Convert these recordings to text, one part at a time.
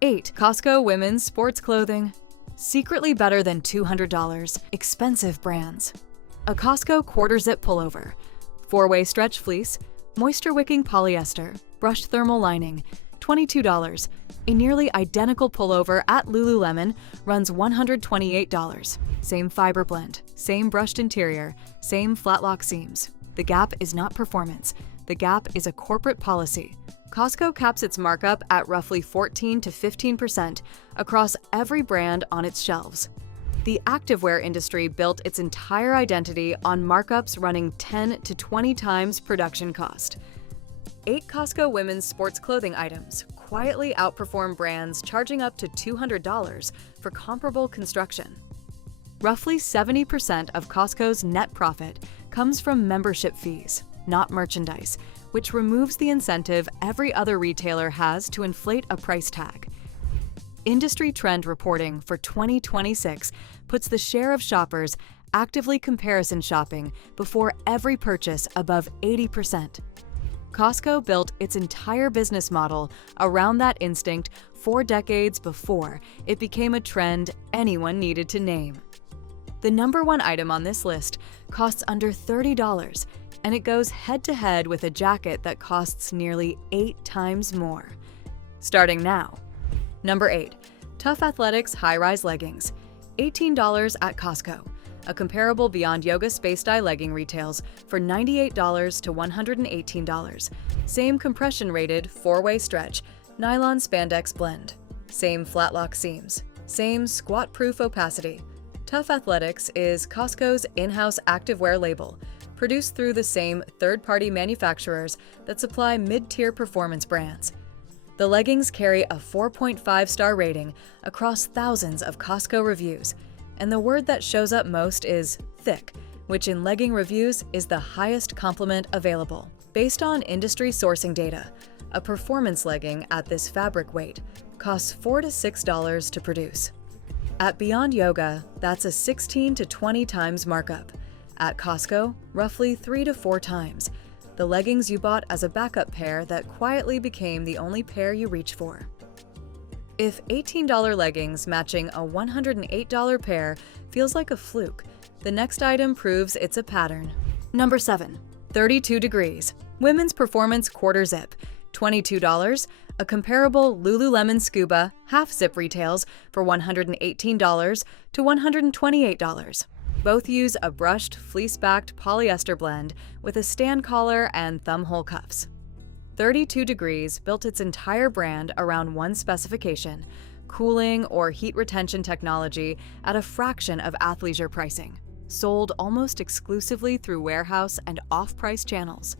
8. Costco women's sports clothing. Secretly better than $200, expensive brands. A Costco quarter-zip pullover, 4-way stretch fleece, moisture-wicking polyester, brushed thermal lining, $22. A nearly identical pullover at Lululemon runs $128. Same fiber blend, same brushed interior, same flat lock seams. The gap is not performance. The gap is a corporate policy. Costco caps its markup at roughly 14 to 15% across every brand on its shelves. The activewear industry built its entire identity on markups running 10 to 20 times production cost. 8 Costco women's sports clothing items quietly outperform brands charging up to $200 for comparable construction. Roughly 70% of Costco's net profit comes from membership fees, not merchandise, which removes the incentive every other retailer has to inflate a price tag. Industry trend reporting for 2026 puts the share of shoppers actively comparison shopping before every purchase above 80%. Costco built its entire business model around that instinct 4 decades before it became a trend anyone needed to name. The number 1 item on this list costs under $30, and it goes head-to-head with a jacket that costs nearly 8 times more. Starting now. Number 8. Tuff Athletics high-rise leggings, $18 at Costco. A comparable Beyond Yoga Space Dye legging retails for $98 to $118. Same compression-rated 4-way stretch, nylon spandex blend. Same flat lock seams. Same squat-proof opacity. Tuff Athletics is Costco's in-house activewear label, produced through the same third-party manufacturers that supply mid-tier performance brands. The leggings carry a 4.5-star rating across thousands of Costco reviews, and the word that shows up most is thick, which in legging reviews is the highest compliment available. Based on industry sourcing data, a performance legging at this fabric weight costs $4 to $6 to produce. At Beyond Yoga, that's a 16 to 20 times markup. At Costco, roughly 3 to 4 times. The leggings you bought as a backup pair that quietly became the only pair you reach for. If $18 leggings matching a $108 pair feels like a fluke, the next item proves it's a pattern. Number 7. 32 degrees. Women's performance quarter zip, $22. A comparable Lululemon Scuba half zip retails for $118 to $128. Both use a brushed, fleece-backed polyester blend with a stand collar and thumbhole cuffs. 32 Degrees built its entire brand around one specification: cooling or heat retention technology at a fraction of athleisure pricing, sold almost exclusively through warehouse and off-price channels.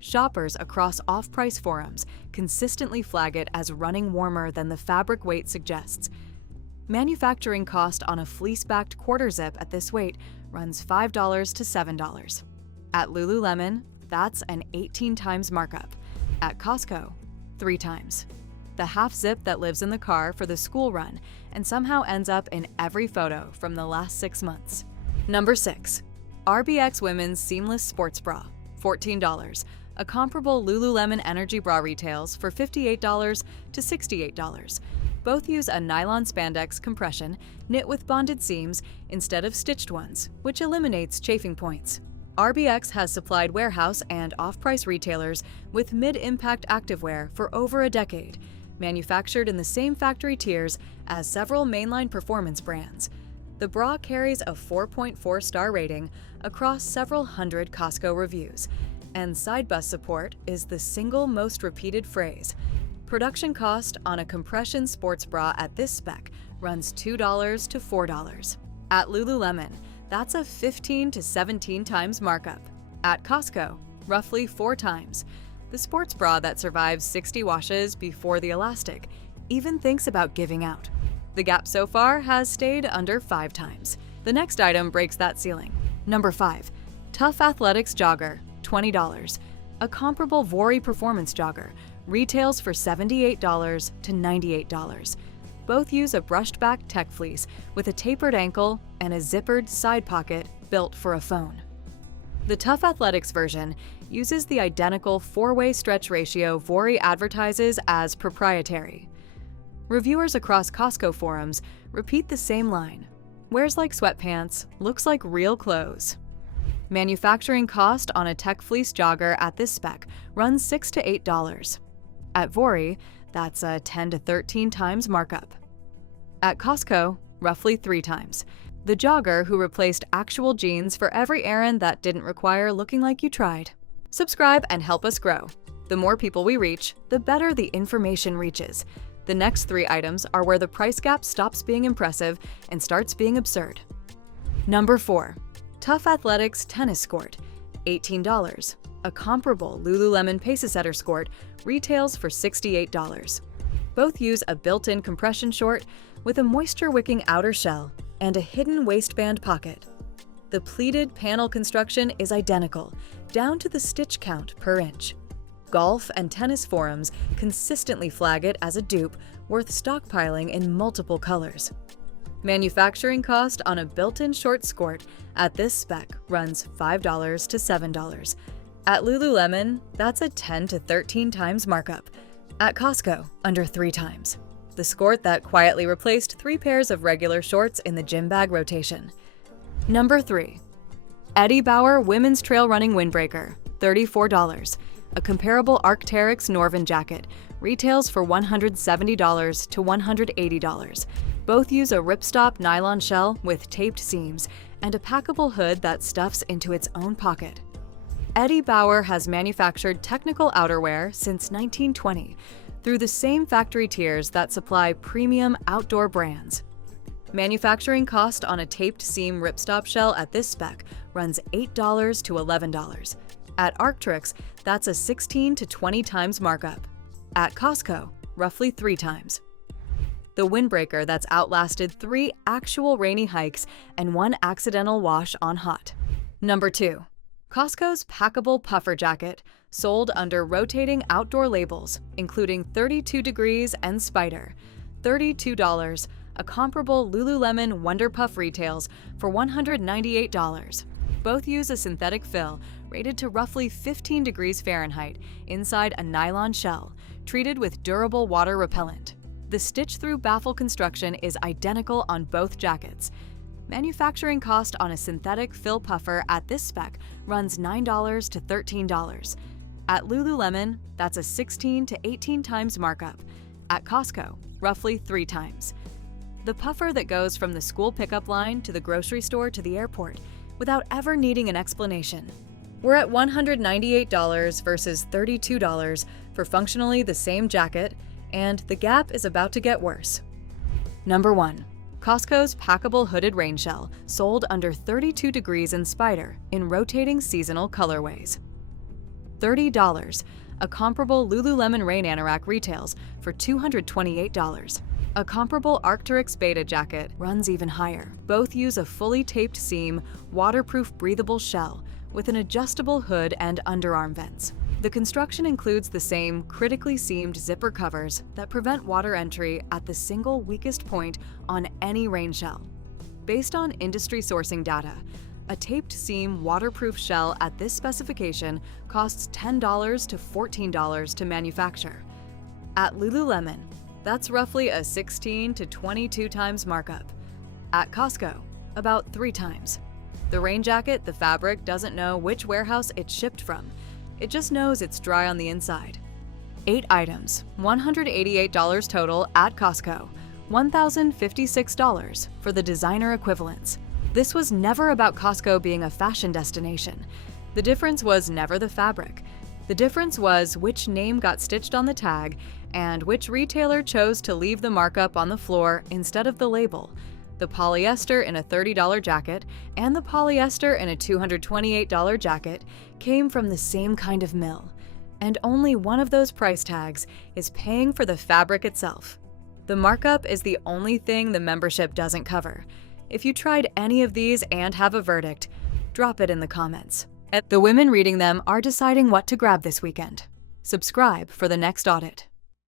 Shoppers across off-price forums consistently flag it as running warmer than the fabric weight suggests. Manufacturing cost on a fleece-backed quarter zip at this weight runs $5 to $7. At Lululemon, that's an 18 times markup. At Costco, 3 times. The half zip that lives in the car for the school run and somehow ends up in every photo from the last 6 months. Number 6. RBX Women's Seamless Sports Bra, $14. A comparable Lululemon Energy Bra retails for $58 to $68. Both use a nylon spandex compression knit with bonded seams instead of stitched ones, which eliminates chafing points. RBX has supplied warehouse and off-price retailers with mid-impact activewear for over a decade, manufactured in the same factory tiers as several mainline performance brands. The bra carries a 4.4-star rating across several hundred Costco reviews, and side bust support is the single most repeated phrase. Production cost on a compression sports bra at this spec runs $2 to $4. At Lululemon, that's a 15 to 17 times markup. At Costco, roughly 4 times. The sports bra that survives 60 washes before the elastic even thinks about giving out. The gap so far has stayed under 5 times. The next item breaks that ceiling. Number 5. Tuff Athletics Jogger, $20. A comparable Vuori performance jogger retails for $78 to $98. Both use a brushed-back tech fleece with a tapered ankle and a zippered side pocket built for a phone. The Tuff Athletics version uses the identical 4-way stretch ratio Vuori advertises as proprietary. Reviewers across Costco forums repeat the same line. Wears like sweatpants, looks like real clothes. Manufacturing cost on a tech fleece jogger at this spec runs $6 to $8. At Vuori, that's a 10 to 13 times markup. At Costco, roughly 3 times. The jogger who replaced actual jeans for every errand that didn't require looking like you tried. Subscribe and help us grow. The more people we reach, the better the information reaches. The next 3 items are where the price gap stops being impressive and starts being absurd. Number 4. Tuff Athletics Tennis Skort, $18. A comparable Lululemon Pace-Setter Skort retails for $68. Both use a built-in compression short with a moisture-wicking outer shell and a hidden waistband pocket. The pleated panel construction is identical, down to the stitch count per inch. Golf and tennis forums consistently flag it as a dupe worth stockpiling in multiple colors. Manufacturing cost on a built-in short skort at this spec runs $5 to $7. At Lululemon, that's a 10 to 13 times markup. At Costco, under 3 times. The skort that quietly replaced 3 pairs of regular shorts in the gym bag rotation. Number 3. Bauer Women's Trail Running Windbreaker, $34. A comparable Arc'teryx Norvin jacket retails for $170 to $180. Both use a ripstop nylon shell with taped seams and a packable hood that stuffs into its own pocket. Bauer has manufactured technical outerwear since 1920 through the same factory tiers that supply premium outdoor brands. Manufacturing cost on a taped seam ripstop shell at this spec runs $8 to $11. At Arc'teryx, that's a 16 to 20 times markup. At Costco, roughly 3 times. The windbreaker that's outlasted 3 actual rainy hikes and 1 accidental wash on hot. Number 2. Costco's packable puffer jacket, sold under rotating outdoor labels, including 32 Degrees and Spyder, $32. A comparable Lululemon Wonder Puff retails for $198. Both use a synthetic fill rated to roughly 15 degrees Fahrenheit inside a nylon shell, treated with durable water repellent. The stitch-through baffle construction is identical on both jackets. Manufacturing cost on a synthetic fill puffer at this spec runs $9 to $13. At Lululemon, that's a 16 to 18 times markup. At Costco, roughly 3 times. The puffer that goes from the school pickup line to the grocery store to the airport without ever needing an explanation. We're at $198 versus $32 for functionally the same jacket, and the gap is about to get worse. Number 1. Costco's packable hooded rain shell, sold under 32 Degrees and Spyder in rotating seasonal colorways. $30. A comparable Lululemon rain anorak retails for $228. A comparable Arc'teryx Beta jacket runs even higher. Both use a fully taped seam, waterproof breathable shell with an adjustable hood and underarm vents. The construction includes the same critically seamed zipper covers that prevent water entry at the single weakest point on any rain shell. Based on industry sourcing data, a taped seam waterproof shell at this specification costs $10 to $14 to manufacture. At Lululemon, that's roughly a 16 to 22 times markup. At Costco, about 3 times. The rain jacket, the fabric doesn't know which warehouse it's shipped from. It just knows it's dry on the inside. 8 items, $188 total at Costco, $1,056 for the designer equivalents. This was never about Costco being a fashion destination. The difference was never the fabric. The difference was which name got stitched on the tag and which retailer chose to leave the markup on the floor instead of the label. The polyester in a $30 jacket and the polyester in a $228 jacket came from the same kind of mill, and only one of those price tags is paying for the fabric itself. The markup is the only thing the membership doesn't cover. If you tried any of these and have a verdict, drop it in the comments. The women reading them are deciding what to grab this weekend. Subscribe for the next audit.